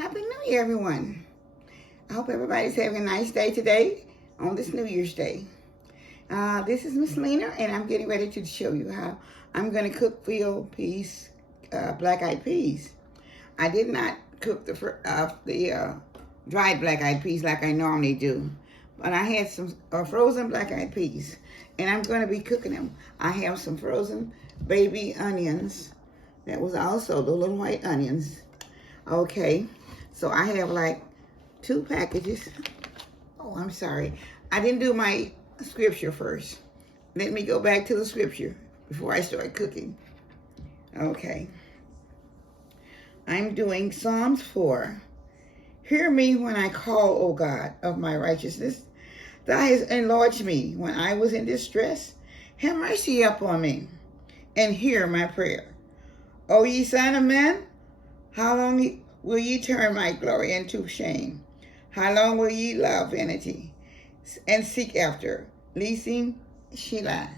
Happy New Year, everyone. I hope everybody's having a nice day today on this New Year's Day. This is Miss Lena, and I'm getting ready to show you how I'm going to cook field peas, black-eyed peas. I did not cook the dried black-eyed peas like I normally do, but I had some frozen black-eyed peas, and I'm going to be cooking them. I have some frozen baby onions. That was also the little white onions. Okay, so I have like 2 packages. Oh, I'm sorry. I didn't do my scripture first. Let me go back to the scripture before I start cooking. Okay. I'm doing Psalms 4. Hear me when I call, O God, of my righteousness. Thou hast enlarged me when I was in distress. Have mercy upon me, and hear my prayer. O ye son of man, how long will ye turn my glory into shame? How long will ye love vanity and seek after leasing Shelah?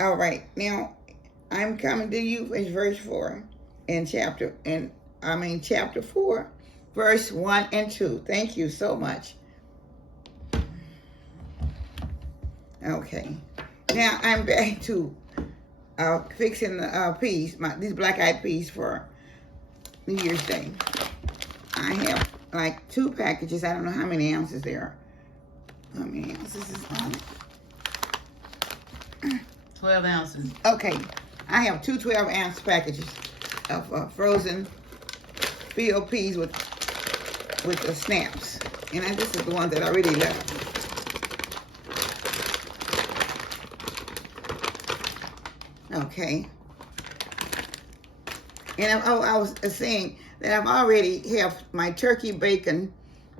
All right, now I'm coming to you with verse 4 in chapter 4, verse 1 and 2. Thank you so much. Okay, now I'm back to fixing the peas, these black-eyed peas for New Year's Day. I have like 2 packages. I don't know how many ounces there are. How many ounces is on it? 12 ounces. Okay, I have 2 12-ounce packages of frozen field peas with the snaps, and this is the one that I really love. Okay. And I was saying that I've already have my turkey bacon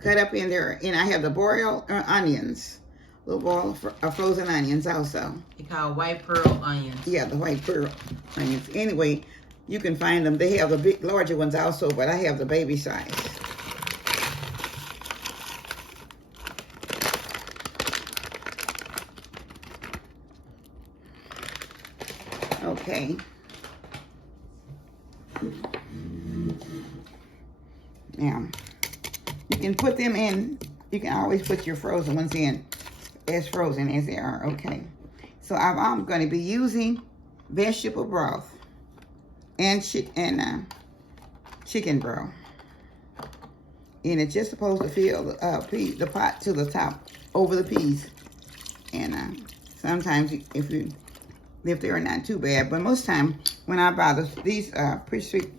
cut up in there, and I have the boiled onions, little boil of frozen onions also. They call white pearl onions. Yeah, the white pearl onions. Anyway, you can find them. They have the big, larger ones also, but I have the baby size. Okay. Now, you can put them in. You can always put your frozen ones in as frozen as they are. Okay. So I'm going to be using vegetable broth and chicken broth. And it's just supposed to fill the pot to the top over the peas. And sometimes if they're not too bad, but most time when I buy these pre-sweet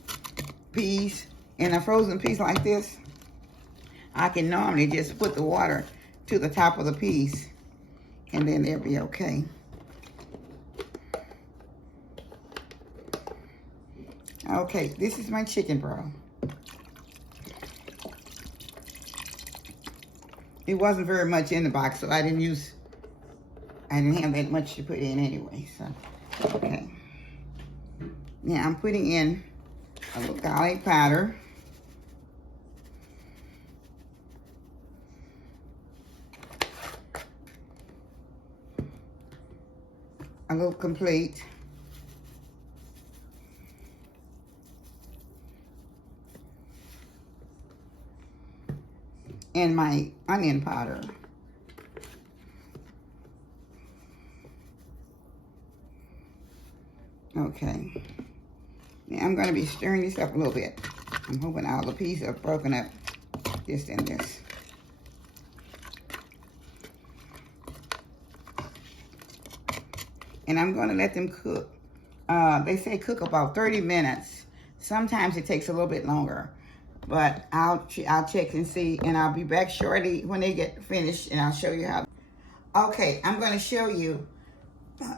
peas and a frozen piece like this, I can normally just put the water to the top of the peas, and then they'll be okay. Okay, this is my chicken broth. It wasn't very much in the box, so I didn't have that much to put in anyway, so, okay. Now I'm putting in a little garlic powder. A little complete. And my onion powder. Okay. Now I'm going to be stirring this up a little bit. I'm hoping all the peas are broken up just in this. And I'm going to let them cook. They say cook about 30 minutes. Sometimes it takes a little bit longer. But I'll check and see, and I'll be back shortly when they get finished, and I'll show you how. Okay, I'm going to show you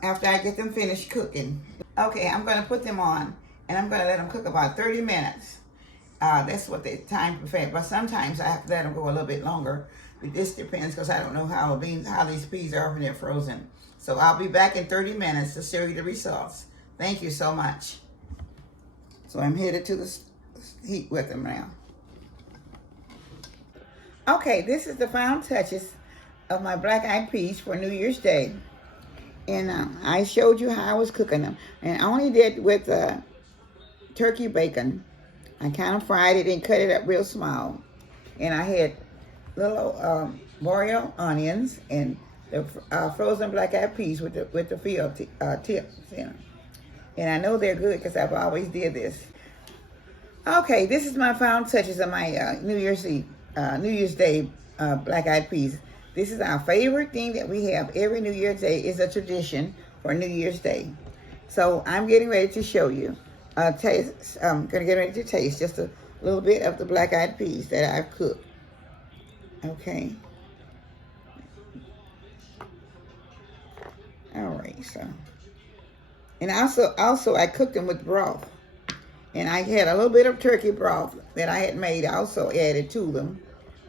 after I get them finished cooking. Okay, I'm going to put them on, and I'm going to let them cook about 30 minutes. That's what the time prepared. But sometimes I have to let them go a little bit longer. This depends, because I don't know how these peas are when they're frozen. So I'll be back in 30 minutes to show you the results. Thank you so much. So I'm headed to the heat with them now. Okay, this is the final touches of my black-eyed peas for New Year's Day. And I showed you how I was cooking them. And I only did with turkey bacon I kind of fried it and cut it up real small. And I had little boreal onions and the frozen black-eyed peas with the field tips in them. And I know they're good because I've always did this. Okay, this is my final touches of my New Year's Day black-eyed peas. This is our favorite thing that we have every New Year's Day. Is a tradition for New Year's Day. So I'm getting ready to show you. I'm gonna get ready to taste just a little bit of the black-eyed peas that I've cooked. Okay. All right, so. And also I cooked them with broth. And I had a little bit of turkey broth that I had made, also added to them.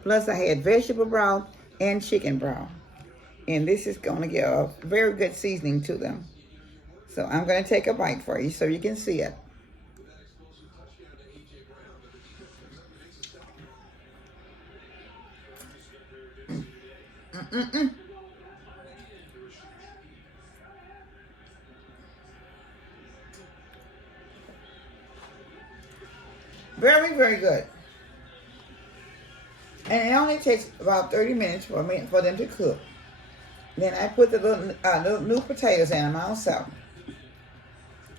Plus I had vegetable broth and chicken broth. And this is gonna give a very good seasoning to them. So I'm gonna take a bite for you so you can see it. Very, very good. And it only takes about 30 minutes for them to cook. Then I put the little new potatoes in them also,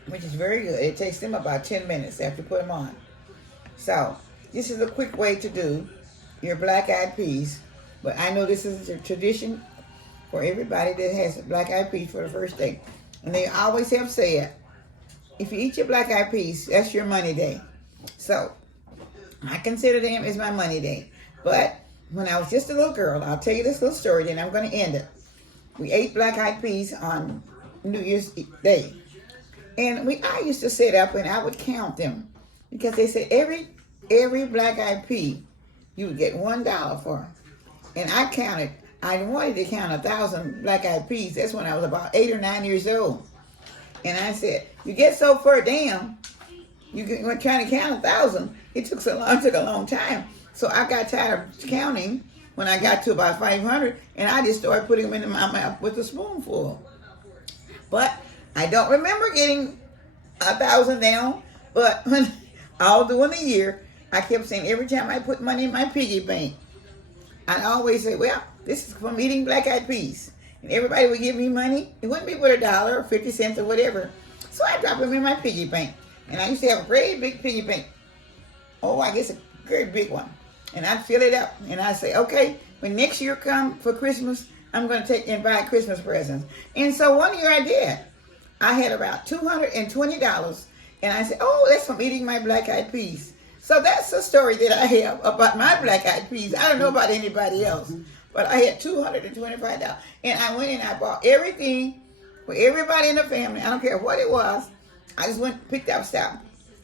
which is very good. It takes them about 10 minutes after you put them on. So this is a quick way to do your black-eyed peas. But I know this is a tradition for everybody that has black-eyed peas for the first day. And they always have said, if you eat your black-eyed peas, that's your money day. So I consider them as my money day. But when I was just a little girl, I'll tell you this little story, then I'm going to end it. We ate black-eyed peas on New Year's Day. And I used to sit up and I would count them. Because they said every black-eyed pea, you would get $1 for. And I counted. I wanted to count 1,000 black-eyed peas. That's when I was about 8 or 9 years old. And I said, you get so far down, you were trying to count 1,000. It took a long time. So I got tired of counting when I got to about 500, and I just started putting them in my mouth with a spoonful. But I don't remember getting 1,000 down. But all during the year, I kept saying every time I put money in my piggy bank, I always say, well, this is from eating black-eyed peas. And everybody would give me money. It wouldn't be but $1 or 50 cents or whatever. So I dropped them in my piggy bank. And I used to have a great big piggy bank. Oh, I guess a great big one. And I'd fill it up. And I'd say, okay, when next year comes for Christmas, I'm going to take and buy Christmas presents. And so one year I did. I had about $220. And I said, oh, that's from eating my black-eyed peas. So that's the story that I have about my black-eyed peas. I don't know about anybody else. But I had $225. And I went and I bought everything for everybody in the family. I don't care what it was. I just went and picked up stuff.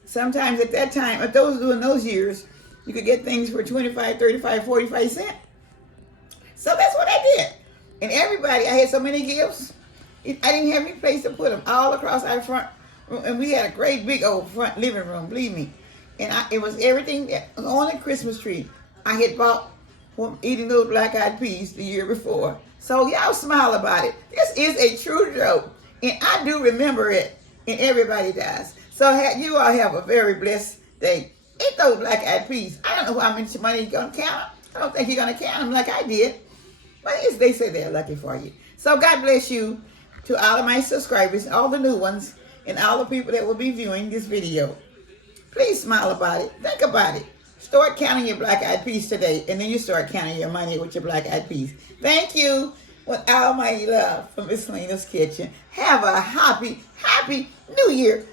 Sometimes at that time, during those years, you could get things for 25, 35, 45 cents. So that's what I did. And everybody, I had so many gifts. I didn't have any place to put them all across our front room. And we had a great big old front living room, believe me. And it was everything that was on the Christmas tree I had bought from eating those black-eyed peas the year before. So y'all smile about it. This is a true joke. And I do remember it. And everybody does. So you all have a very blessed day. Eat those black-eyed peas. I don't know how much money you're going to count. I don't think you're going to count them like I did. But they say they're lucky for you. So God bless you to all of my subscribers, all the new ones, and all the people that will be viewing this video. Please smile about it. Think about it. Start counting your black-eyed peas today, and then you start counting your money with your black-eyed peas. Thank you with all my love from Miss Lena's Kitchen. Have a happy New Year.